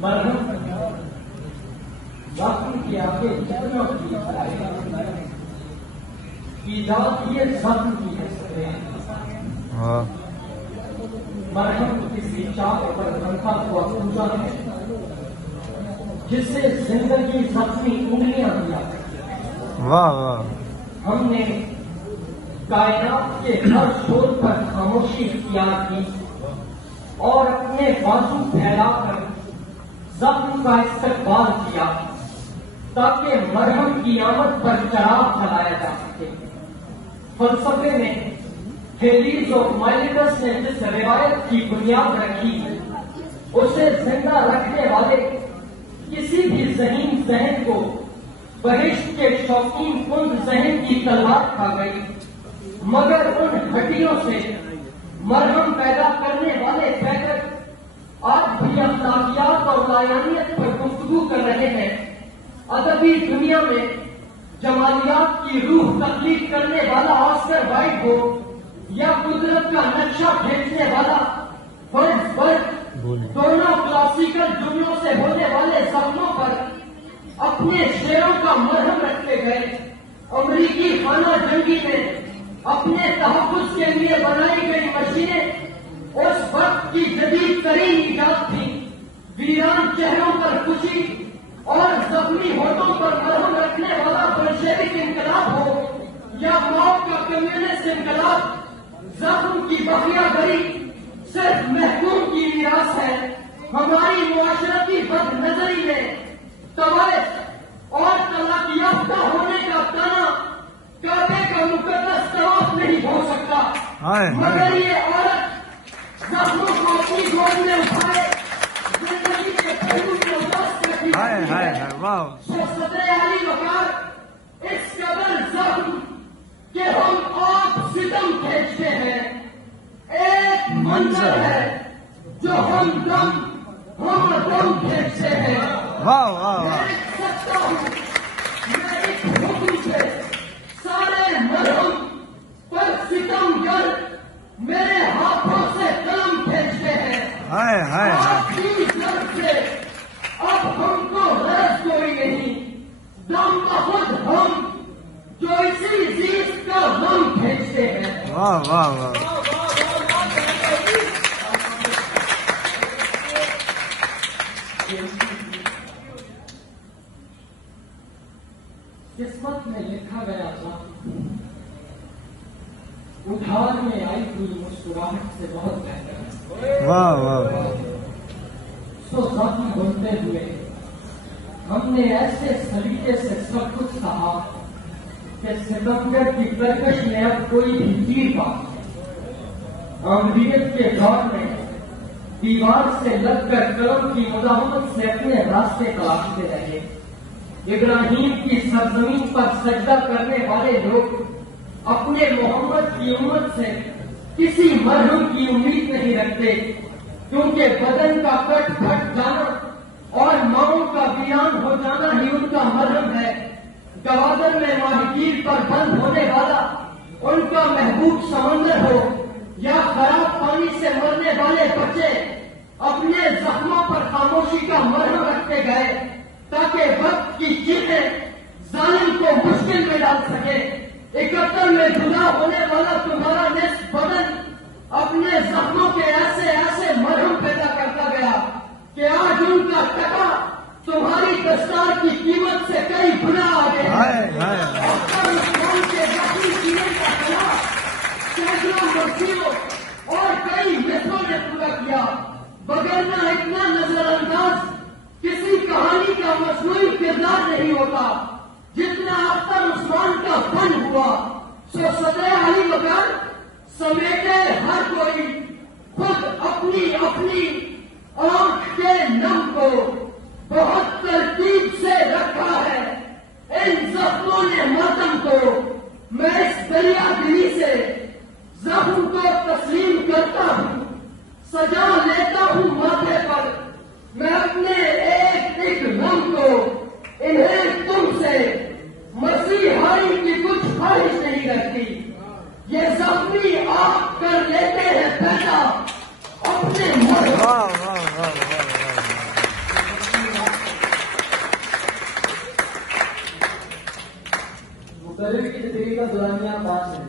مرہم زخم کی آگے جتنا کی ذات یہ زخم کی ہے. مرہم کسی چاک پر بنتا ہوا پوجا ہے جسے زندگی زخمی انگلیاں دیا. واہ واہ. ہم نے کائنات کے ہر شور پر خاموشی اختیار کی اور اپنے بازو پھیلا کر زخم کا استقبال کیا تاکہ مرہم کی آمد پر چراغ جلایا جا سکے. فلسفے میں ہیلیز اور مائلڈس نے جس روایت کی بنیاد رکھی اسے زندہ رکھنے والے کسی بھی ذہین ذہن کو بہشت کے شوقین کند ذہن کی تلوار کھا گئی، مگر ان ہڈیوں سے مرہم پیدا کرنے والے پیکر آج بھی اخلاقیات اور لایانیت پر گفتگو کر رہے ہیں. ادبی دنیا میں جمالیات کی روح تخلیق کرنے والا آسکر وائلڈ ہو یا قدرت کا نقشہ کھینچنے والا ورڈزورتھ، دونوں کلاسیکل جملوں سے ہونے والے زخموں پر اپنے شعروں کا مرہم رکھتے گئے. امریکی خانہ جنگی میں اپنے تحفظ کے لیے بنائی گئی مشینیں اس وقت کی جدید ترین ایجاد تھی. ویران چہروں پر خوشی اور زخمی ہونٹوں پر مرہم رکھنے والا بلشوک انقلاب ہو یا ماؤ کا کمیونسٹ انقلاب، زخم کی بقیہ گری صرف محکوم کی میراث ہے. ہماری معاشرتی بد نظری میں طوائف اور طلاق یافتہ ہونے کا تانا کعبے کا مقدس طواف نہیں ہو سکتا، مگر یہ عورت زخموں کو اپنی گود میں اٹھائے زندگی کے پہلو میں اداس کرتی ہے. صدر علی وقار اس قدر زخم کہ ہم آپ ستم کھینچتے ہیں. ایک منظر ہے جو ہم دم کھینچتے ہیں. سکتا ہوں میں ایک حکم سے سارے مرہم پر ستم گر میرے ہاتھوں سے قلم کھینچتے ہیں. آپ کی طرف سے اب ہم کو غرض کوئی نہیں، دم بخود ہم جو اسی چیز کا غم کھینچتے ہیں. قسمت میں لکھا گیا تھا اٹھار میں آئی ہوئی مسکراہٹ سے بہت بہتر ہے. سو زخم بنتے ہوئے ہم نے ایسے سلیقے سے سب کچھ کہا کہ ستمگر کی کشش میں اب کوئی بھی تیر بات نہیں. آمریت کے دور میں دیوار سے لگ کر قلم کی مزاحمت سے اپنے راستے تلاشتے رہے. ابراہیم کی سرزمین پر سجدہ کرنے والے لوگ اپنے محمد کی امت سے کسی مرہم کی امید نہیں رکھتے، کیونکہ بدن کا کٹ پھٹ جانا اور ماؤں کا ویران ہو جانا ہی ان کا مرہم ہے. گوادر میں ماہی پر بند ہونے والا ان کا محبوب سمندر ہو یا خراب پانی سے مرنے والے بچے اپنے زخموں پر خاموشی کا مرہم رکھتے گئے تاکہ وقت کی چیزیں ظالم کو مشکل میں ڈال سکے. 71 میں جدا ہونے والا تمہارا نصف بدن اپنے زخموں کے ایسے ایسے مرہم پیدا کرتا گیا کہ آج ان کا ٹکا تمہاری دستار کی قیمت سے کئی گنا آگے کے زخمی سینے کا کلا سینکڑوں مرسیوں اور کئی مصروں نے پورا کیا. بغیرنا اتنا نظر انداز کسی کہانی کا مصنوعی کردار نہیں ہوتا جتنا اختر عثمان کا فن ہوا. صدر علی وقار سمیٹے ہر کوئی خود اپنی اپنی آنکھ کے نم کو بہت ترتیب سے رکھا ہے. ان زخموں نے ماتم کو میں اس دریا دلی سے زخم کو تسلیم کرتا ہوں، سجا لیتا ہوں ماتھے پر میں اپنے ایک ایک غم کو. انہیں تم سے مسیحائی کی کچھ خواہش نہیں رکھتی. یہ زخمی آپ کر لیتے ہیں پیدا اپنے من واہ واہ واہ واہ مقرر کی تقریر کا دورانیہ 5 ہے